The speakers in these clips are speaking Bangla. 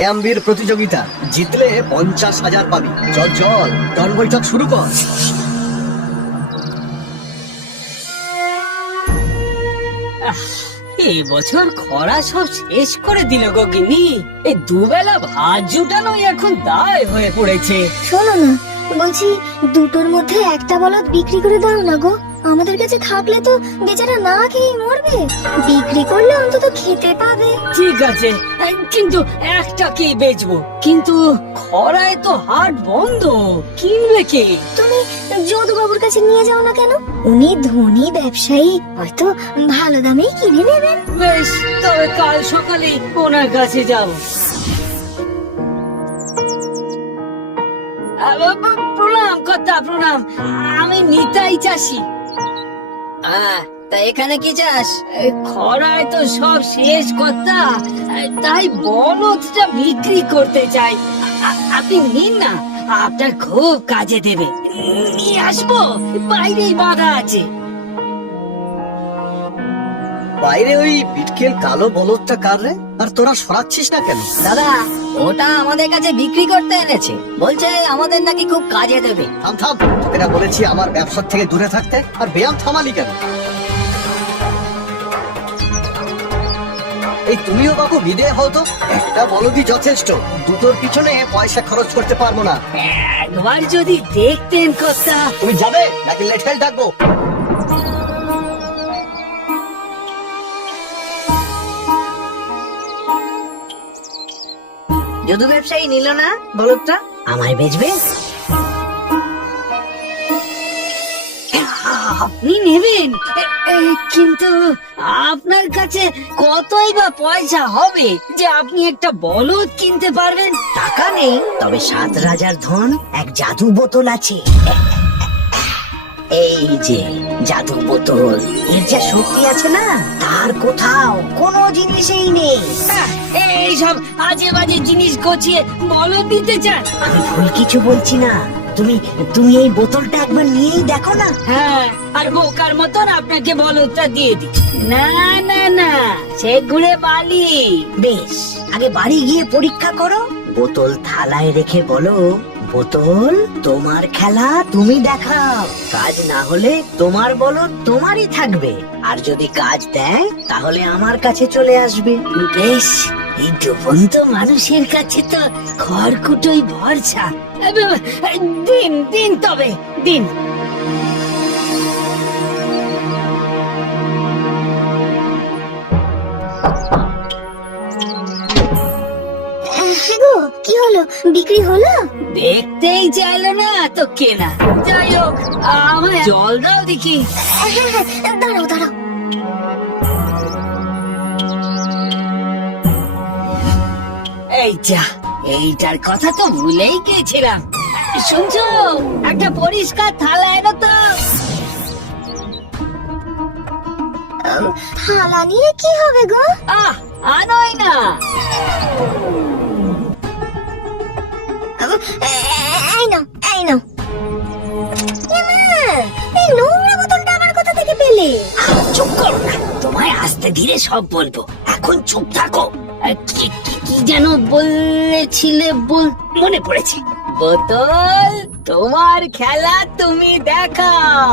ব্যায়ামবীর প্রতিযোগিতা, জিতলে 50,000 পাবি। চল চল, দল বৈঠক শুরু কর। এবছর খরা সব শেষ করে দিল গো গিন্নি। এই দুবেলা ভাত জুটানোই এখন দায় হয়ে পড়েছে। শোনো না, বলছি দুটোর মধ্যে একটা বলদ বিক্রি করে দাও না গো। আমাদের কাছে থাকলে তো বেচারা না খেয়ে মরবে, বিক্রি করলে অন্তত খেতে পাবে। ঠিক আছে, কিন্তু একটাকেই বেচবো। কিন্তু খরায় তো হাট বন্ধ, কিনবে কে? তুমি যদুবাবুর কাছে নিয়ে যাও না কেন? উনি ধনী ব্যবসায়ী, হয়তো ভালো দামেই কিনে নেবেন। বেশ, তবে কাল সকালে ওনার কাছে যাব। প্রণাম কর্তা, প্রণাম। আমি নিতাই চাষি। তা এখানে কি চাস? খরায় তো সব শেষ কর্তা, তাই বলদটা বিক্রি করতে চাই। আপনি নিন না, আপনার খুব কাজে দেবে। নিয়ে আসবো, বাইরেই বাঁধা আছে। বাইরে ওই বিটকেল কালো বলদটা কার রে? আর তোরা সরাচ্ছিস না কেন? দাদা, ওটা আমাদের কাছে বিক্রি করতে এনেছে, বলছে আমাদের নাকি খুব কাজে দেবে। থাম থাম, তোকে না বলেছি আমার ব্যবসার থেকে দূরে থাকতে, আর ব্যায়াম থামালি কেন? এই তুমিও বাবু বিদে হও তো, একটা বলদই যথেষ্ট, দুটোর পিছনে পয়সা খরচ করতে পারবো না। একবার যদি দেখতেন কর্তা। তুমি যাবে নাকি লেঠেল ডাকবো? যদু ব্যবসায়ী নিল না বলদটা, আমায় বেচবে? আপনি নেবেন, কিন্তু আপনার কাছে কতই বা পয়সা হবে যে আপনি একটা বলদ কিনতে পারবেন? টাকা নেই, তবে 7 রাজার ধন এক জাদু বোতল আছে। এই যে জাদু বোতল, এর যা শক্তি আছে না, তার কোথাও কোনো জিনিসেই নেই। এইসব আজে বাজে জিনিস গছিয়ে বলদ দিতে চান? আমি ভুল কিছু বলছি না, তুমি এই বোতলটা একবার নিয়েই দেখো না। হ্যাঁ, আর বোকার মতন আপনাকে বলদটা দিয়ে দি। না না না, সে ঘুরে বালি। বেশ, আগে বাড়ি গিয়ে পরীক্ষা করো। বোতল থালায় রেখে বলো, বোতল তোমার খেলা তুমি দেখাও। কাজ না হলে তোমার বলো তোমারই থাকবে, আর যদি কাজ দেয় তাহলে আমার কাছে চলে আসবে। বেশ, এই ডুবন্ত মানুষের কাছে তো খড়কুটোই ভরসা। দিন দিন, তবে দিন। হ্যাঁ গো, কি হলো, বিক্রি হলো? দেখতেই চাইলো না তো কেনা। যাই হোক, আমায় জল দাও দেখি। হ্যাঁ হ্যাঁ, দাঁড়াও দাঁড়াও। এই যা, এইটার কথা তো ভুলেই গেছিলাম। শুনছো, একটা পরিষ্কার থালা এনো তো। থালা নিয়ে কি হবে গো? আনোই না। এই নাও, এই নাও। এই নোংরা বোতলটা আবার কোথা থেকে পেলে? চুপ করো না, তোমায় আস্তে ধীরে সব বলবো, এখন চুপ থাকো। কি যেন বলেছিলে? মনে পড়েছে। বোতল তোমার খেলা তুমি দেখাও।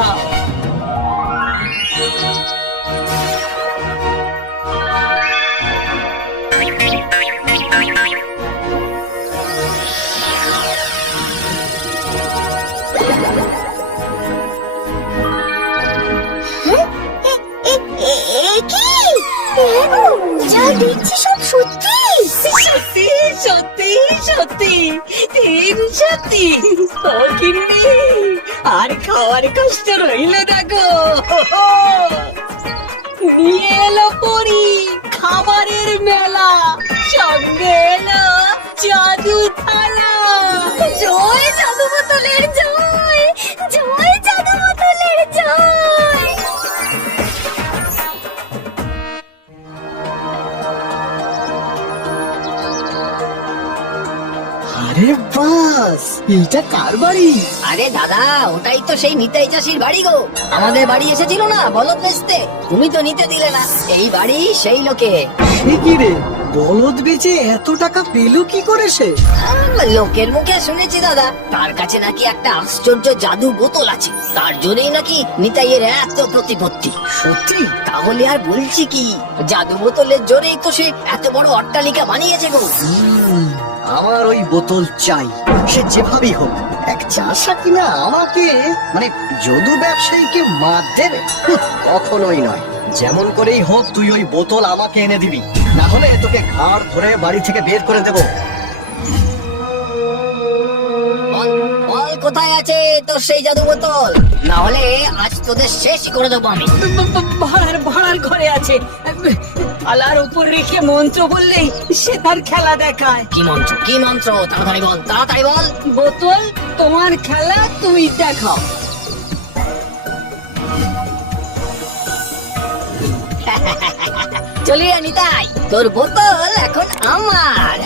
যা দেখছি সব সত্যি সত্যি সত্যি সত্যি, সত্যি। ও গিন্নি, আর খাওয়ার কষ্ট রইল না গো। নিয়ে এলো পরি খাবারের মেলা, সঙ্গে এলো জাদু থালা। জয় জাদু বোতলের জয়, জয় জাদু বোতলের জয়। আরে বাস, এইটা কার বাড়ি? আরে দাদা, ওটাই তো সেই নিতাই চাষির বাড়ি গো। আমাদের বাড়ি এসেছিল না বলদ বেচতে, তুমি তো নিতে দিলে না। এই বাড়ি সেই লোকে। সে কি রে, বলদ বেচে এত টাকা পেলো কি করে সে? লোকের মুখে শুনেছি দাদা, তার কাছে নাকি একটা আশ্চর্য জাদু বোতল আছে, তার জন্যই নাকি নিতাইয়ের এত প্রতিপত্তি। সত্যি? তাহলে আর বলছি কি, জাদু বোতলের জোরেই তো সে এত বড় অট্টালিকা বানিয়েছে গো। আমার ওই বোতল চাই, সে যেভাবেই হোক। এক চাষা কিনা আমাকে, মানে যদু ব্যবসায়ীকে মার দেবে? কখনোই নয়। যেমন করেই হোক তুই ওই বোতল আমাকে এনে দিবি, না হলে তোকে ঘাড় ধরে বাড়ি থেকে বের করে দেবো। বল কোথায় আছে তোর সেই জাদু বোতল, না হলে আজ তোদের শেষই করে দেবো আমি। ভাড়ার ঘরে আছে, আলার উপর রেখে মন্ত্র বললেই সে তার খেলা দেখায়। কি মন্ত্র, কি মন্ত্র, তাড়াতাড়ি বল, তাড়াতাড়ি বল। বোতল তোমার খেলা তুমি দেখাও। চলি রে নিতাই, তোর বোতল এখন আমার।